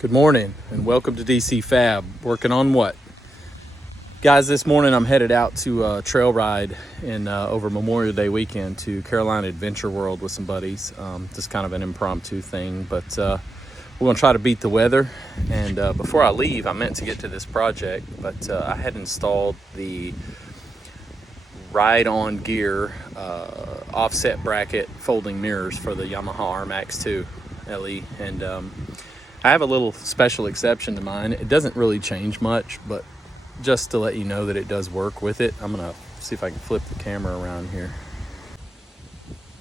Good morning and welcome to DC Fab. Working on what? Guys, this morning I'm headed out to a trail ride in over Memorial Day weekend to Carolina Adventure World with some buddies. Just kind of an impromptu thing, but we're gonna try to beat the weather. And before I leave, I meant to get to this project, but I had installed the ride-on gear offset bracket folding mirrors for the Yamaha RMAX 2 LE, and I have a little special exception to mine. It doesn't really change much, but just to let you know that it does work with it, I'm gonna see if I can flip the camera around here.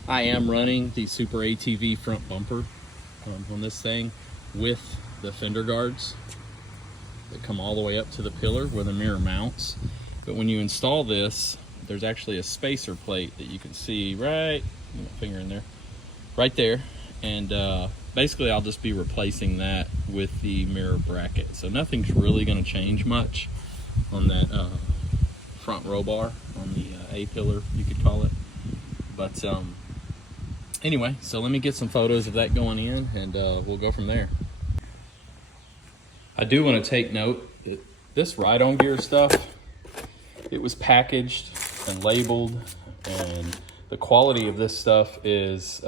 I am running the Super ATV front bumper on this thing with the fender guards that come all the way up to the pillar where the mirror mounts. But when you install this, there's actually a spacer plate that you can see right, finger in there, right there. And basically I'll just be replacing that with the mirror bracket. So nothing's really gonna change much on that front row bar, on the A-pillar, you could call it. But anyway, so let me get some photos of that going in, and we'll go from there. I do want to take note that this ride-on gear stuff, it was packaged and labeled, and the quality of this stuff is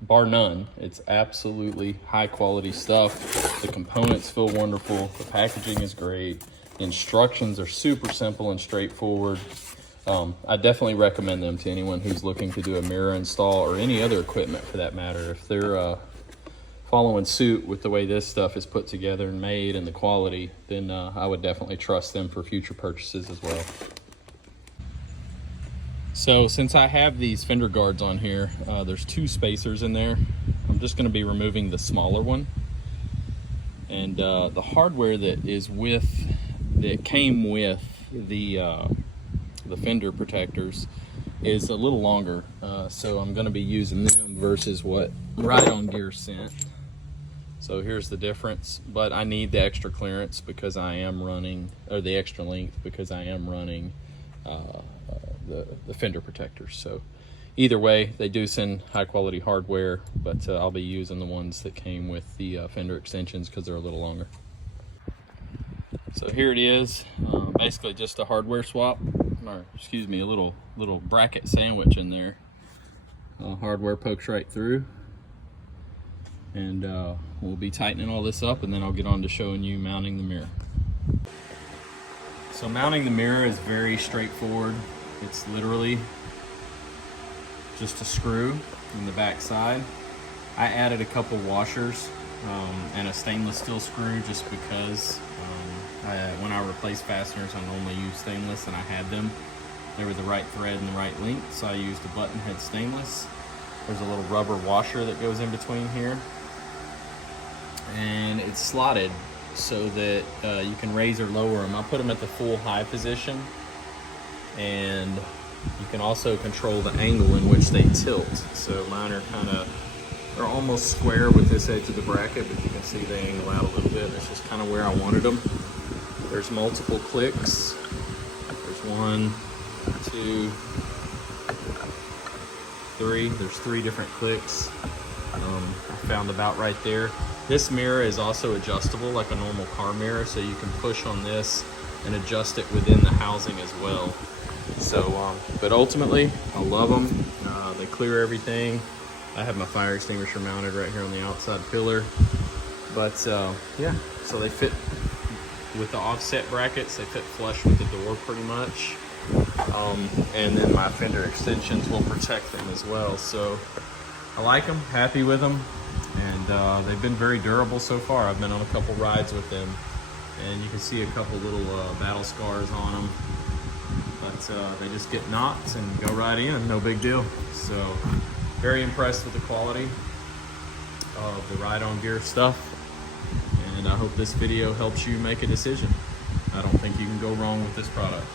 bar none. It's absolutely high quality stuff. The components feel wonderful. The packaging is great. The instructions are super simple and straightforward. I definitely recommend them to anyone who's looking to do a mirror install, or any other equipment for that matter. If they're following suit with the way this stuff is put together and made and the quality, then I would definitely trust them for future purchases as well. So since I have these fender guards on here, there's two spacers in there. I'm just gonna be removing the smaller one. And the hardware that came with the fender protectors is a little longer. So I'm gonna be using them versus what ride-on gear sent. So here's the difference, but I need the extra clearance because I am running, or the extra length because I am running the fender protectors. So either way, they do send high quality hardware, but I'll be using the ones that came with the fender extensions because they're a little longer. So here it is, basically just a hardware swap, or excuse me, a little bracket sandwich in there. Hardware pokes right through, and we'll be tightening all this up, and then I'll get on to showing you mounting the mirror. So mounting the mirror is very straightforward. It's literally just a screw in the back side. I added a couple washers and a stainless steel screw just because when I replace fasteners, I normally use stainless, and I had them. They were the right thread and the right length, so I used a button head stainless. There's a little rubber washer that goes in between here, and it's slotted so that you can raise or lower them. I put them at the full high position, and you can also control the angle in which they tilt. So mine are they're almost square with this edge of the bracket, but you can see they angle out a little bit. That's just kind of where I wanted them. There's multiple clicks. There's 1, 2, 3. There's 3 different clicks. I found about right there. This mirror is also adjustable like a normal car mirror, so you can push on this and adjust it within the housing as well. So, but ultimately, I love them. They clear everything. I have my fire extinguisher mounted right here on the outside pillar. But yeah, so they fit with the offset brackets. They fit flush with the door pretty much. And then my fender extensions will protect them as well. So I like them, happy with them, and they've been very durable so far. I've been on a couple rides with them, and you can see a couple little battle scars on them. But they just get knocked and go right in, no big deal. So very impressed with the quality of the ride-on gear stuff, and I hope this video helps you make a decision. I don't think you can go wrong with this product.